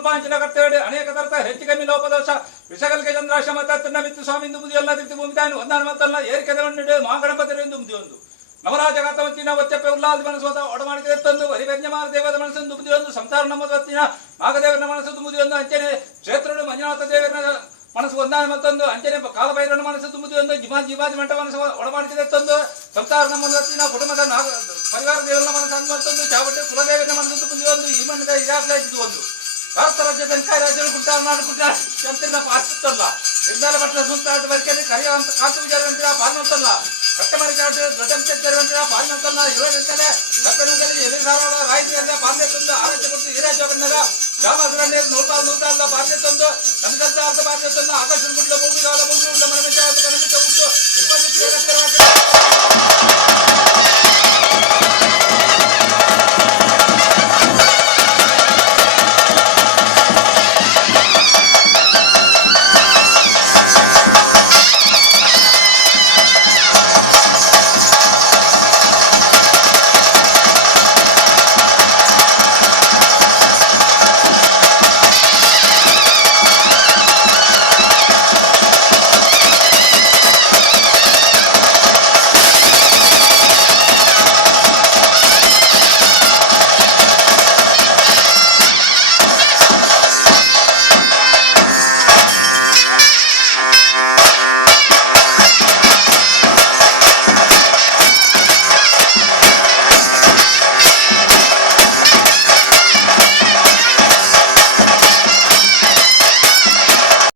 ಉಲ್ಪಾಂಚಿನ ಕರ್ತೇವೆ ಅನೇಕ ತರ್ತ ಹೆಚ್ಚು ಕಮ್ಮಿ ಲೋಪದೋಷ ವಿಷಕಲ್ಕೆ ಚಂದ್ರಾಶ್ರಮ ತನ್ನ ಮಿತ್ತು ಸ್ವಾಮಿ ಇಂದು ಮುದಿ ಎಲ್ಲ ತಿರ್ತಿ ಭೂಮಿತಾನು ಒಂದಾನು ಮತ್ತಲ್ಲ ಏರಿಕೆದವನ್ನಿಡು ಮಹಾಗಣಪತಿ ಎಂದು ಮುದಿಯೊಂದು ನವರಾಜ ಗಾತವತ್ತಿನ ಒಚ್ಚಪ್ಪೆ ಉಲ್ಲಾದಿ ಮನಸ್ಸೋತ ಒಡಮಾಡಿಕೆ ತಂದು ಹರಿವೆಜ್ಞಮಾರ ದೇವದ ಮನಸ್ಸನ್ನು ಮುದಿಯೊಂದು ಸಂಸಾರ ನಮ್ಮದತ್ತಿನ ನಾಗದೇವರ ಮನಸ್ಸು ಮುದಿಯೊಂದು ಅಂಚನೆ ಕ್ಷೇತ್ರಗಳು ಮಂಜುನಾಥ ದೇವರ ಮನಸ್ಸು ಒಂದಾನ ಮತ್ತೊಂದು ಅಂಚನೆ ಕಾಲಭೈರವನ ಮನಸ್ಸು ತುಂಬುದಿಯೊಂದು ಜಿಮಾಜಿ ಮಠ ಮನಸ್ಸು ಒಡಮಾಡಿಕೆ ತಂದು ಸಂಸಾರ ನಮ್ಮದತ್ತಿನ ಕುಟುಂಬದ ಪರಿವಾರ ದೇವರ ಮನಸ್ಸನ್ನು ಮತ್ತೊಂದು ಚಾವಟ್ಟೆ ಕುಲದೇವರ ಮನಸ್ಸು ತುಂಬುದಿಯೊಂದು ಈ ಮಣ್ಣದ ಇರಾಜ್ಯ ಒಂದು ಭಾರತ ರಾಜ್ಯ ತನಕ ರಾಜ್ಯಗಳು ಕುಟ್ಟ ನಾಡು ಕುಟ್ಟ ಚಂದ್ರನ ಪಾರ್ಸುತ್ತಲ್ಲ ನಿರ್ಧಾರ ಪಟ್ಟಣ ಸುಂತಾಟ ವರ್ಗದಲ್ಲಿ ಕರೆಯುವಂತ ಕಾತು ವಿಚಾರವಂತಿರ ಪಾಲ್ನಂತಲ್ಲ ಕಟ್ಟಮರಿ ಚಾಟ ದೊಡ್ಡಂತಿರುವಂತಿರ ಪಾಲ್ನಂತಲ್ಲ ಇವರಿಂದಲೇ ಕಟ್ಟಣದಲ್ಲಿ ಎದುರಾಳ ರಾಯಿತಿಯಲ್ಲ ಪಾಲ್ನೆ ತಂದು ಆರೋಗ್ಯ ಕೊಟ್ಟು ಈರಾಜ್ಯ ಬಂದಾಗ ಗ್ರಾಮಗಳಲ್ಲಿ ನೂತಾದ ಬಾಧ್ಯ ತಂದು ನಮ್ಗಂತ ಅರ್ಧ ಬಾಧ್ಯ ತಂದು ಆಕಾಶ ಗುಡ್ಲ ಭೂಮಿಗಳ